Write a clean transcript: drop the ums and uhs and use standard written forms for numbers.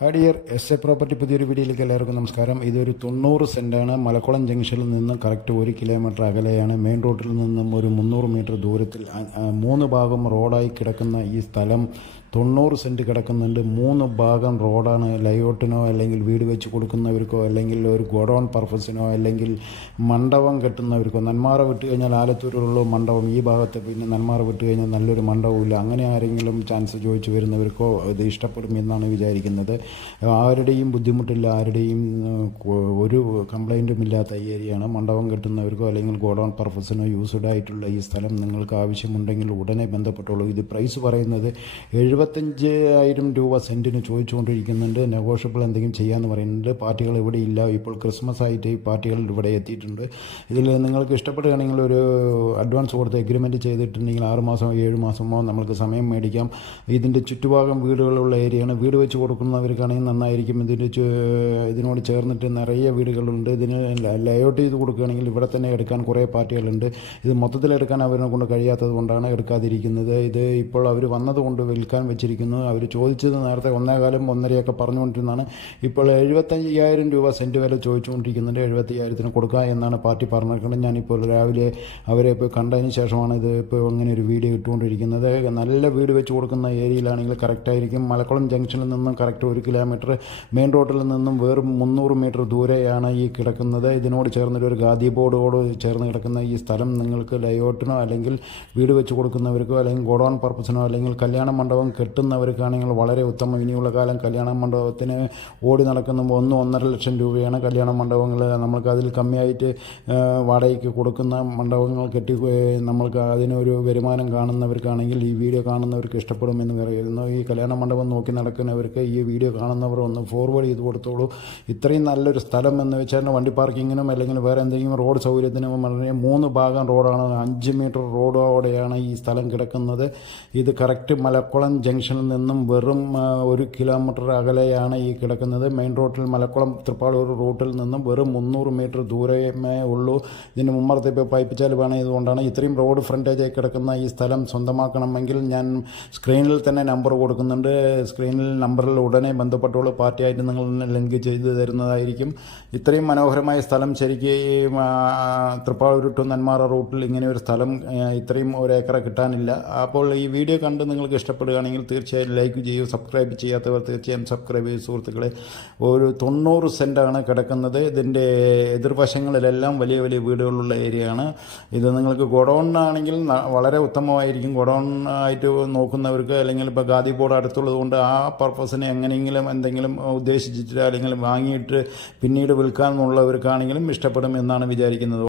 Dear S A property പുതിയൊരു വീഡിയോയിലേക്ക് എല്ലാവർക്കും നമസ്കാരം. ഇതൊരു 90 സെൻറ്റാണ്. മലക്കുളം ജംഗ്ഷനിൽ നിന്നും കറക്റ്റ് 1 കിലോമീറ്റർ അകലെയാണ്. മെയിൻ റോഡിൽ നിന്നും ഒരു 300 മീറ്റർ ദൂരത്തിൽ 3 ഭാഗം റോഡായി കിടക്കുന്ന ഈ സ്ഥലം 90 സെൻറ്റ് കിടക്കുന്നുണ്ട്. 3 ഭാഗം റോഡാണ്. ലൈഔട്ടിനോ അല്ലെങ്കിൽ വീട് വെച്ച് കൊടുക്കുന്നവർക്കോ അല്ലെങ്കിൽ ഒരു ഗോഡൗൺ പർപ്പസിനോ അല്ലെങ്കിൽ മണ്ഡപം കെട്ടുന്നവർക്കോ, നെന്മാറ വിട്ട് കഴിഞ്ഞാൽ ആലത്തൂരിലുള്ള മണ്ഡപം, ഈ ഭാഗത്ത് പിന്നെ നെന്മാറ വിട്ട് കഴിഞ്ഞാൽ നല്ലൊരു മണ്ഡപമില്ല. അങ്ങനെ ആരെങ്കിലും ചാൻസ് ചോദിച്ചു വരുന്നവർക്കോ ഇത് ഇഷ്ടപ്പെടും എന്നാണ് വിചാരിക്കുന്നത്. ആരുടെയും ബുദ്ധിമുട്ടില്ല, ആരുടെയും ഒരു കംപ്ലൈൻറ്റും ഇല്ലാത്ത ഏരിയയാണ്. മണ്ഡപം കെട്ടുന്നവർക്കോ അല്ലെങ്കിൽ ഗോഡൗൺ പർപ്പസിനോ യൂസ്ഡ് ആയിട്ടുള്ള ഈ സ്ഥലം നിങ്ങൾക്ക് ആവശ്യമുണ്ടെങ്കിൽ ഉടനെ ബന്ധപ്പെട്ടോളൂ. ഇത് പ്രൈസ് പറയുന്നത് 75,000 രൂപ സെൻറ്റിന് ചോദിച്ചുകൊണ്ടിരിക്കുന്നുണ്ട്. നെഗോഷ്യബിൾ എന്തെങ്കിലും ചെയ്യാമെന്ന് പറയുന്നുണ്ട്. പാർട്ടികൾ ഇവിടെ ഇല്ല. ഇപ്പോൾ ക്രിസ്മസ് ആയിട്ട് ഈ പാർട്ടികൾ ഇവിടെ എത്തിയിട്ടുണ്ട്. ഇതിൽ നിങ്ങൾക്ക് ഇഷ്ടപ്പെടുകയാണെങ്കിൽ ഒരു അഡ്വാൻസ് കൊടുത്ത് എഗ്രിമെൻറ്റ് ചെയ്തിട്ടുണ്ടെങ്കിൽ 6 മാസമോ 7 മാസമോ നമ്മൾക്ക് സമയം മേടിക്കാം. ഇതിൻ്റെ ചുറ്റുഭാഗം വീടുകളുള്ള ഏരിയയാണ്. വീട് വെച്ച് കൊടുക്കുന്നവർക്കാണെങ്കിൽ നന്നായിരിക്കും. ഇതിനോട് ചേർന്നിട്ട് നിറയെ വീടുകളുണ്ട്. ഇതിന് ലേഔട്ട് ചെയ്ത് കൊടുക്കുകയാണെങ്കിൽ ഇവിടെ തന്നെ എടുക്കാൻ കുറേ പാർട്ടികളുണ്ട്. ഇത് മൊത്തത്തിലെടുക്കാൻ അവരെ കൊണ്ട് കഴിയാത്തത് കൊണ്ടാണ് എടുക്കാതിരിക്കുന്നത്. ഇത് ഇപ്പോൾ അവർ വന്നതുകൊണ്ട് വിൽക്കാൻ വെച്ചിരിക്കുന്നു. അവർ ചോദിച്ചത് നേരത്തെ 1.25 പറഞ്ഞുകൊണ്ടിരുന്നതാണ്. ഇപ്പോൾ 75,000 രൂപ സെൻറ്റ് വില ചോദിച്ചുകൊണ്ടിരിക്കുന്നുണ്ട്. 75,000 കൊടുക്കുക എന്നാണ് പാർട്ടി പറഞ്ഞിരിക്കുന്നത്. ഞാനിപ്പോൾ രാവിലെ അവരെ ഇപ്പോൾ കണ്ടതിന് ശേഷമാണ് ഇത് ഇപ്പോൾ അങ്ങനെ ഒരു വീഡിയോ ഇട്ടുകൊണ്ടിരിക്കുന്നത്. നല്ല വീട് വെച്ച് കൊടുക്കുന്ന ഏരിയയിലാണെങ്കിൽ കറക്റ്റായിരിക്കും. മലക്കുളം ജംഗ്ഷനിൽ നിന്നും കറക്റ്റ് 1 കിലോമീറ്റർ, മെയിൻ റോഡിൽ നിന്നും വെറും 300 മീറ്റർ ദൂരെയാണ് ഈ കിടക്കുന്നത്. ഇതിനോട് ചേർന്നിട്ട് ഒരു ഖാദി ബോർഡോട് ചേർന്ന് കിടക്കുന്ന ഈ സ്ഥലം നിങ്ങൾക്ക് ലൈഔട്ടിനോ അല്ലെങ്കിൽ വീട് വെച്ച് കൊടുക്കുന്നവർക്കോ അല്ലെങ്കിൽ ഗോഡൗൺ പർപ്പസിനോ അല്ലെങ്കിൽ കല്യാണ മണ്ഡപം കെട്ടുന്നവർക്കാണെങ്കിൽ വളരെ ഉത്തമം. ഇനിയുള്ള കാലം കല്യാണ മണ്ഡപത്തിന് ഓടി നടക്കുമ്പോൾ 1-1.5 ലക്ഷം രൂപയാണ് കല്യാണ മണ്ഡപങ്ങൾ. നമ്മൾക്ക് അതിൽ കമ്മിയായിട്ട് വാടകയ്ക്ക് കൊടുക്കുന്ന മണ്ഡപങ്ങൾ കെട്ടി നമ്മൾക്ക് അതിനൊരു വരുമാനം കാണുന്നവർക്കാണെങ്കിൽ ഈ വീഡിയോ കാണുന്നവർക്ക് ഇഷ്ടപ്പെടുമെന്ന് പറയുന്നു. ഈ കല്യാണ മണ്ഡപം നോക്കി നടക്കുന്നവർക്ക് ഈ വീഡിയോ കാണുന്നവർ ഒന്ന് ഫോർവേഡ് ചെയ്ത് കൊടുത്തോളൂ. ഇത്രയും നല്ലൊരു സ്ഥലം എന്ന് വെച്ചാൽ വണ്ടി പാർക്കിങ്ങിനും അല്ലെങ്കിൽ വേറെ എന്തെങ്കിലും റോഡ് സൗകര്യത്തിനും വളരെ 3 ഭാഗം റോഡാണ്. 5 മീറ്റർ റോഡോടെയാണ് ഈ സ്ഥലം കിടക്കുന്നത്. ഇത് കറക്റ്റ് മലക്കുളം ജംഗ്ഷനിൽ നിന്നും വെറും 1 കിലോമീറ്റർ അകലെയാണ് ഈ കിടക്കുന്നത്. മെയിൻ റോഡിൽ മലക്കുളം തൃപ്പാളൂർ റൂട്ടിൽ നിന്നും വെറും 300 മീറ്റർ ദൂരമേ ഉള്ളൂ. ഇതിന് മുമ്പത്തെ ഇപ്പോൾ പൈപ്പിച്ചാൽ വേണതുകൊണ്ടാണ് ഇത്രയും റോഡ് ഫ്രണ്ടേജായി കിടക്കുന്ന ഈ സ്ഥലം സ്വന്തമാക്കണമെങ്കിൽ ഞാൻ സ്ക്രീനിൽ തന്നെ നമ്പർ കൊടുക്കുന്നുണ്ട്. സ്ക്രീനിൽ നമ്പറിൽ ഉടനെ ബന്ധപ്പെട്ടോളൂ. പാർട്ടിയായിട്ട് നിങ്ങൾ ലിങ്ക് ചെയ്ത് തരുന്നതായിരിക്കും. ഇത്രയും മനോഹരമായ സ്ഥലം ശരിക്കും തൃപ്പാളൂർ ടു നെന്മാറ റൂട്ടിൽ ഇങ്ങനെ ഒരു സ്ഥലം ഇത്രയും 1 ഏക്കർ കിട്ടാനില്ല. അപ്പോൾ ഈ വീഡിയോ കണ്ട് നിങ്ങൾക്ക് ഇഷ്ടപ്പെടുകയാണെങ്കിൽ തീർച്ചയായും ലൈക്ക് ചെയ്യൂ. സബ്സ്ക്രൈബ് ചെയ്യാത്തവർ തീർച്ചയായും സബ്സ്ക്രൈബ് ചെയ്യൂ സുഹൃത്തുക്കളെ. ഒരു 90 സെൻറ്റാണ് കിടക്കുന്നത്. ഇതിൻ്റെ എതിർവശങ്ങളിലെല്ലാം വലിയ വലിയ വീടുകളുള്ള ഏരിയയാണ്. ഇത് നിങ്ങൾക്ക് ഗോഡൗൺ ആണെങ്കിൽ വളരെ ഉത്തമമായിരിക്കും. ഗോഡൗൺ ആയിട്ട് നോക്കുന്നവർക്ക് അല്ലെങ്കിൽ ഇപ്പോൾ ഖാദി ബോർഡ് അടുത്തുള്ളത് കൊണ്ട് ആ പർപ്പസിന് എങ്ങനെയെങ്കിലും എന്തെങ്കിലും ഉദ്ദേശിച്ചിട്ട് അല്ലെങ്കിൽ വാങ്ങിയിട്ട് പിന്നീട് വിൽക്കാമെന്നുള്ളവർക്കാണെങ്കിലും ഇഷ്ടപ്പെടും എന്നാണ് വിചാരിക്കുന്നത്.